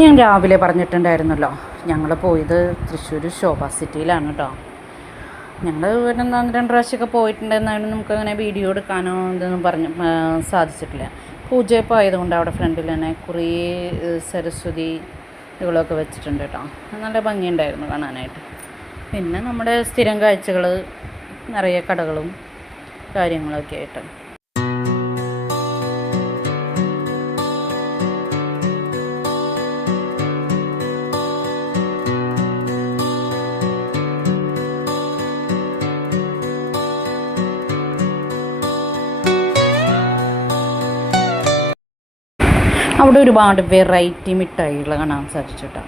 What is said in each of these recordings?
ഞാൻ രാവിലെ പറഞ്ഞിട്ടുണ്ടായിരുന്നല്ലോ ഞങ്ങൾ പോയത് തൃശ്ശൂർ ശോഭ സിറ്റിയിലാണ് കേട്ടോ ഞങ്ങൾ ഒരു രണ്ട് പ്രാവശ്യമൊക്കെ നമുക്ക് നമുക്കങ്ങനെ വീഡിയോ എടുക്കാനോ ഇതൊന്നും പറഞ്ഞ് സാധിച്ചിട്ടില്ല. പൂജയപ്പം ആയതുകൊണ്ട് അവിടെ ഫ്രണ്ടിൽ തന്നെ കുറേ സരസ്വതി ഇവളൊക്കെ വെച്ചിട്ടുണ്ട് കേട്ടോ നല്ല ഭംഗിയുണ്ടായിരുന്നു കാണാനായിട്ട്. പിന്നെ നമ്മുടെ സ്ഥിരം കാഴ്ചകൾ നിറയെ കടകളും കാര്യങ്ങളൊക്കെ ആയിട്ട്. അവിടെ ഒരുപാട് വെറൈറ്റി മിഠായികൾ കാണാൻ സാധിച്ചു കേട്ടോ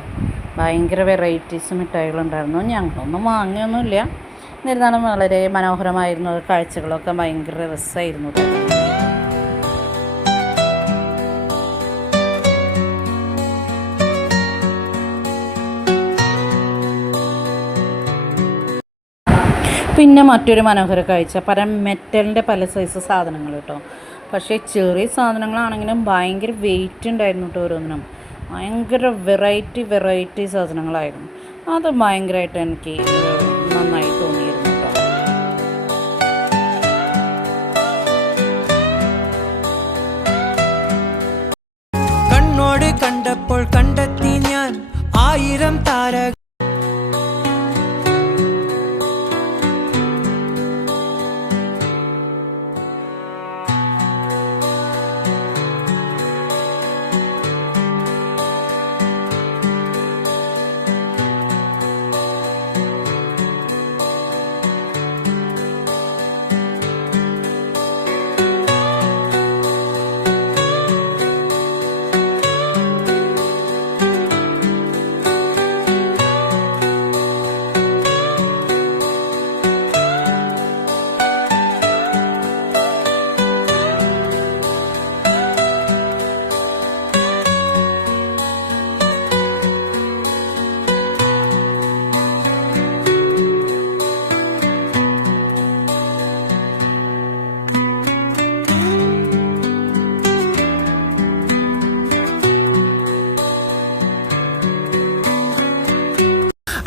ഭയങ്കര വെറൈറ്റീസ് മിഠായികളുണ്ടായിരുന്നു. ഞങ്ങളൊന്നും വാങ്ങിയൊന്നുമില്ല. എന്നിരുന്നാലും വളരെ മനോഹരമായിരുന്നു. കാഴ്ചകളൊക്കെ ഭയങ്കര രസമായിരുന്നു പിന്നെ മറ്റൊരു മനോഹര കാഴ്ച. പല മെറ്റലിന്റെ പല സൈസ് സാധനങ്ങൾ കേട്ടോ. പക്ഷേ ചെറിയ സാധനങ്ങളാണെങ്കിലും ഭയങ്കര വെയിറ്റ് ഉണ്ടായിരുന്നു കേട്ടോ ഓരോന്നിനും. ഭയങ്കര വെറൈറ്റി വെറൈറ്റി സാധനങ്ങളായിരുന്നു. അത് ഭയങ്കരമായിട്ട് എനിക്ക് നന്നായി തോന്നിയിരുന്നു കണ്ടപ്പോൾ കണ്ടെത്തി ഞാൻ ആയിരം താര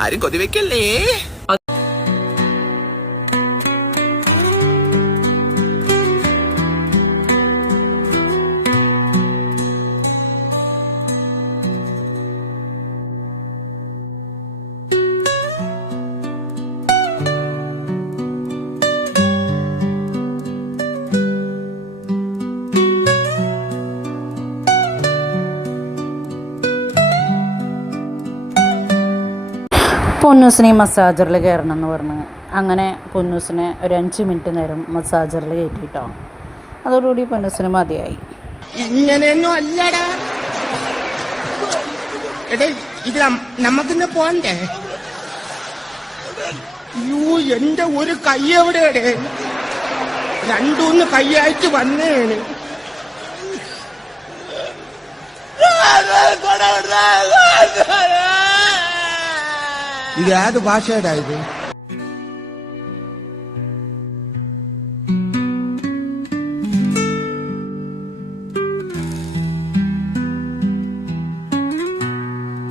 ആരും കൊതിവെക്കല്ലേ? പൊന്നൂസിനെ മസാജറിൽ കയറണം എന്ന് പറഞ്ഞ് അങ്ങനെ പൊന്നൂസിനെ ഒരു അഞ്ച് മിനിറ്റ് നേരം മസാജറിൽ കയറ്റിട്ടോ. അതോടുകൂടി പൊന്നൂസിന് മതിയായി. ഇങ്ങനെയൊന്നും അല്ലടാ. എടേ ഇത് നം- പോണ്ടേ യൂ എന്റെ ഒരു കൈ എവിടെയാടേ രണ്ടൂന്ന് കൈയായിട്ട് വന്നേണ് ഇത് ഏത് ഭാഷയുടെ ഇത്?